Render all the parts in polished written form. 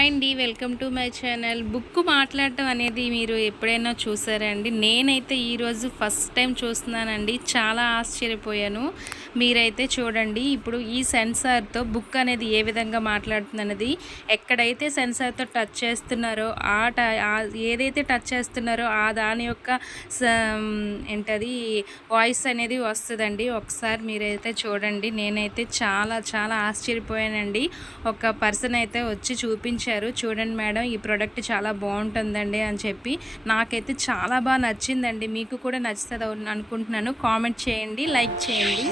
Hi అండి, welcome to my channel. Book మాట్లాడటం అనేది మీరు ఎప్పుడైనా చూసారా అండి? నేనైతే ఈరోజు ఫస్ట్ టైం చూస్తున్నానండి. చాలా ఆశ్చర్యపోయాను. మీరైతే చూడండి. ఇప్పుడు ఈ సెన్సార్తో బుక్ అనేది ఏ విధంగా మాట్లాడుతుందన్నది, ఎక్కడైతే సెన్సార్తో టచ్ చేస్తున్నారో ఏదైతే టచ్ చేస్తున్నారో ఆ దాని యొక్క ఏంటది వాయిస్ అనేది వస్తుందండి. ఒకసారి మీరైతే చూడండి. నేనైతే చాలా చాలా ఆశ్చర్యపోయానండి. ఒక పర్సన్ అయితే వచ్చి చూపించారు, చూడండి మేడం ఈ ప్రోడక్ట్ చాలా బాగుంటుందండి అని చెప్పి. నాకైతే చాలా బాగా నచ్చిందండి. మీకు కూడా నచ్చుతుంది అనుకుంటున్నాను. కామెంట్ చేయండి, లైక్ చేయండి.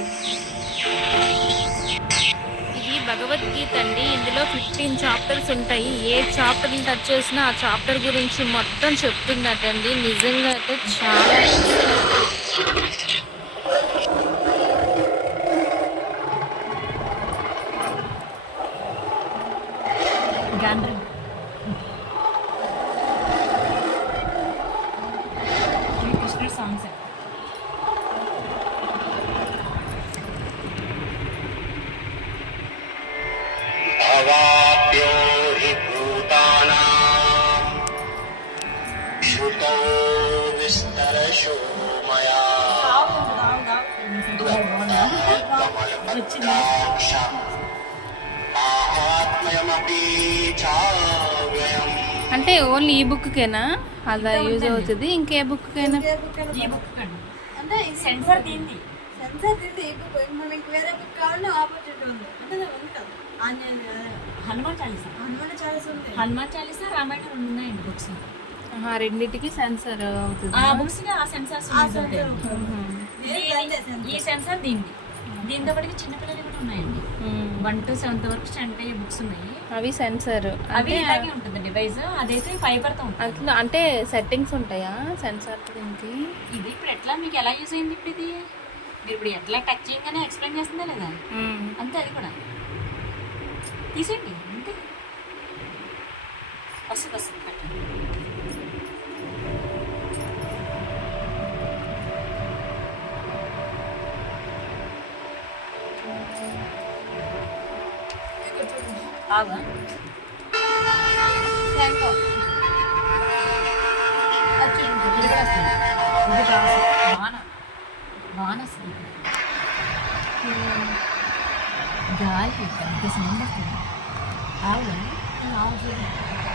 ఇది భగవద్గీత అండి. ఇందులో 15 చాప్టర్స్ ఉంటాయి. ఏ చాప్టర్ని టచ్ చేసినా ఆ చాప్టర్ గురించి మొత్తం చెప్తుందటండి. నిజంగా అయితే చాలా శ్రీకృష్ణుడి సాంగ్స్. భవాప్యో హి భూతానాం శృతో విస్తరశో మయా మాహాత్మ్యమపి చావ్యయం. అంటే ఓన్లీ ఈ బుక్కేనా అలా యూజ్ అవుతుంది? ఇంకే బుక్కైనా? ఈ బుక్ అంటే సెన్సార్ దీంది ఈ బుక్ మనకి వేరే బుక్ కావాలంటే ఆపర్చునిటీ ఉంది. అంటే ఉంది కదా హనుమాన్ చాలీసా రామాయణం ఉన్నాయండి బుక్స్. రెండింటికి సెన్సార్ అవుతుంది. ఆ బుక్స్ ఆ సెన్సార్స్ ఈ సెన్సార్ దీంతో పాటు చిన్నపిల్లలు కూడా ఉన్నాయండి. 1 to 7th వరకు స్టాండర్డ్ అయ్యే బుక్స్ ఉన్నాయి. అవి సెన్సార్ అవి ఇలాగే ఉంటుంది డివైస్. అదైతే ఫైబర్తో ఉంటుంది. అంటే సెట్టింగ్స్ ఉంటాయా సెన్సార్ దీనికి? ఇది ఇప్పుడు ఎట్లా మీకు ఎలా యూజ్ అయింది? ఇప్పుడు ఇది మీరు ఇప్పుడు ఎట్లా టచ్ చేయగానే ఎక్స్ప్లెయిన్ చేస్తుందా లేదా అంతే. అది కూడా తీసేయండి అంతే. వస్తుంది పెట్టండి. బాగా వాన వస్తుంది. గాలి పెద్ద సౌండ్ వస్తుంది. ఆవు చూడండి.